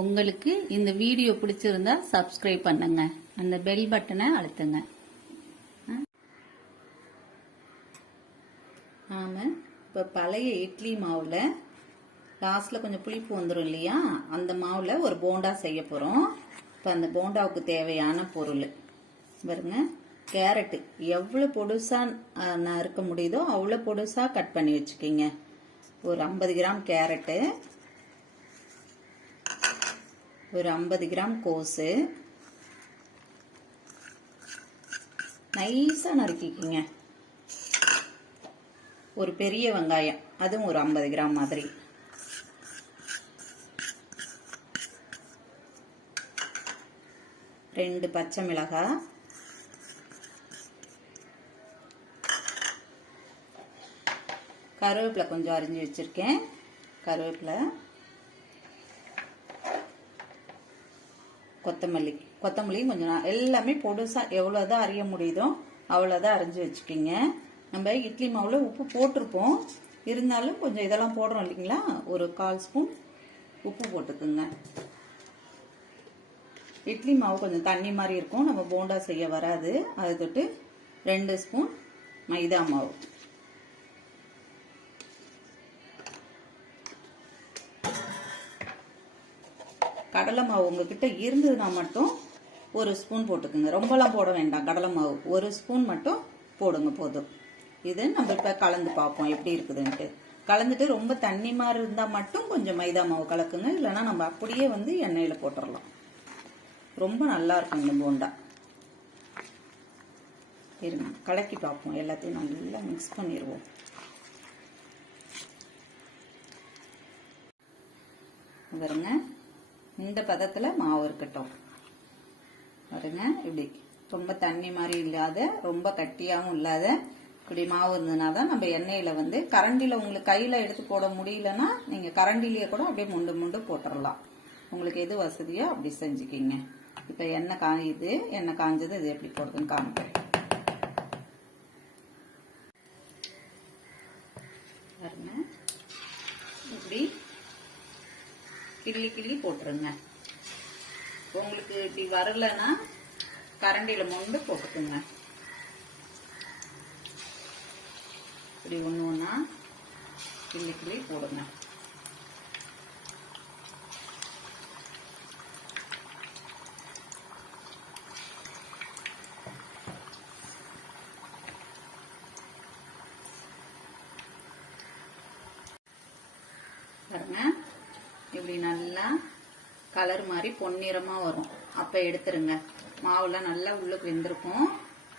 உங்களுக்கு இந்த வீடியோ பிடிச்சிருந்தா சப்ஸ்கிரைப் பண்ணுங்க, அந்த பெல் பட்டனை அழுத்துங்க. நாம இப்போ பழைய இட்லி மாவுல லாஸ்ட்ல கொஞ்சம் புளிப்பு வந்துடும் இல்லையா, அந்த மாவுல ஒரு போண்டா செய்ய போறோம். இப்போ அந்த போண்டாவுக்கு தேவையான பொருள் பாருங்க. கேரட்டு எவ்வளவு பொடுசா நறுக்க முடியுதோ அவ்வளவு பொடுசா கட் பண்ணி வச்சுக்கிங்க. ஒரு 50 கிராம் கேரட்டு, ஒரு 50 கிராம் கோஸு நைஸா நறுக்கிக்கிங்க. ஒரு பெரிய வெங்காயம், அதுவும் ஒரு 50 கிராம் மாதிரி. ரெண்டு பச்சை மிளகாய், கருவேப்பிலை கொஞ்சம் அரிஞ்சு வச்சிருக்கேன். கருவேப்பிலை, கொத்தமல்லி கொஞ்சம் எல்லாமே பொடுசா எவ்வளவுதான் அறிய முடியுதோ அவ்வளவுதான் அரிஞ்சு வச்சுக்கிங்க. நம்ம இட்லி மாவுல உப்பு போட்டிருப்போம், இருந்தாலும் கொஞ்சம் இதெல்லாம் போடுறோம் இல்லைங்களா, ஒரு 1/4 ஸ்பூன் உப்பு போட்டுக்குங்க. இட்லி மாவு கொஞ்சம் தண்ணி மாதிரி இருக்கும், நம்ம போண்டா செய்ய வராது. அதை தொட்டு 2 ஸ்பூன் மைதா மாவு, கடலை மாவு உங்ககிட்ட இருந்ததுன்னா மட்டும் 1 ஸ்பூன் போட்டுக்குங்க. ரொம்பலாம் போட வேண்டாம், கடலை மாவு 1 ஸ்பூன் மட்டும் போடுங்க போதும். இது நம்ம இப்ப கலந்து பார்ப்போம் எப்படி இருக்குதுன்ட்டு. கலந்துட்டு ரொம்ப தண்ணி மாதிரி இருந்தா மட்டும் கொஞ்சம் மைதா மாவு கலக்குங்க, இல்லைன்னா நம்ம அப்படியே எண்ணெயில போட்டுடலாம். ரொம்ப நல்லா இருக்கும் இந்த போண்டா. இருங்க கலக்கி பார்ப்போம், எல்லாத்தையும் நல்லா மிக்ஸ் பண்ணிடுவோம். பாருங்க, இந்த பதத்துல மாவு இருக்கட்டும். பாருங்க, இப்படி ரொம்ப தண்ணி மாதிரி இல்லாத, ரொம்ப கட்டியாவும் இல்லாத இப்படி மாவு இருந்ததுனாதான் நம்ம எண்ணெயில கரண்டில உங்களுக்கு கையில எடுத்து போட முடியலன்னா நீங்க கரண்டிலேயே கூட அப்படியே முண்டு முண்டு போட்டுடலாம். உங்களுக்கு எது வசதியோ அப்படி செஞ்சுக்கிங்க. இப்ப எண்ணெய் காயுது, எண்ணெய் காஞ்சது இது எப்படி போடுறதுன்னு காமிக்கிறேன். பாருங்க, இப்படி கிள்ளி கிள்ளி போட்டுருங்க. உங்களுக்கு இப்படி வரலன்னா கரண்டில மொண்டு போட்டுக்குங்க. இப்படி ஒண்ணு ஒண்ணா கிள்ளி கிள்ளி போடுங்க. பாருங்க, இப்படி நல்லா கலர் மாதிரி பொன்னிறமா வரும். அப்ப எடுத்துருங்க. மாவுல நல்லா உள்ளுக்கு வெந்திருக்கும்,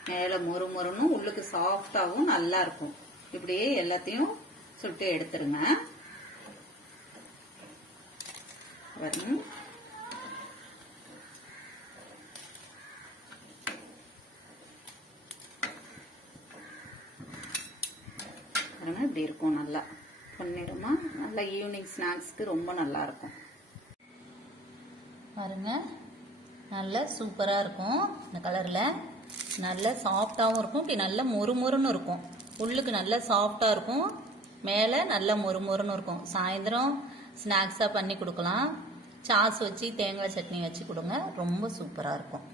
மேல மொறு மொறுன்னு உள்ளுக்கு சாஃப்டாவும் நல்லா இருக்கும். இப்படியே எல்லாத்தையும் சுட்டு எடுத்துருங்க. இப்படி இருக்கும் நல்லா பொன்னிறமா. நல்லா ஈவினிங் ஸ்நாக்ஸ்க்கு ரொம்ப நல்லா இருக்கும். பாருங்க, நல்ல சூப்பரா இருக்கும். இந்த கலர்ல நல்ல சாஃப்டாவும் இருக்கும், இப்படி நல்ல மொறுமொறுன்னு இருக்கும். உள்ளுக்கு நல்ல சாஃப்டா இருக்கும், மேல நல்ல மொறுமொறுன்னு இருக்கும். சாயந்தரம் ஸ்நாக்ஸா பண்ணி கொடுக்கலாம். சாஸ் வச்சு தேங்காய் சட்னி வச்சு கொடுங்க, ரொம்ப சூப்பரா இருக்கும்.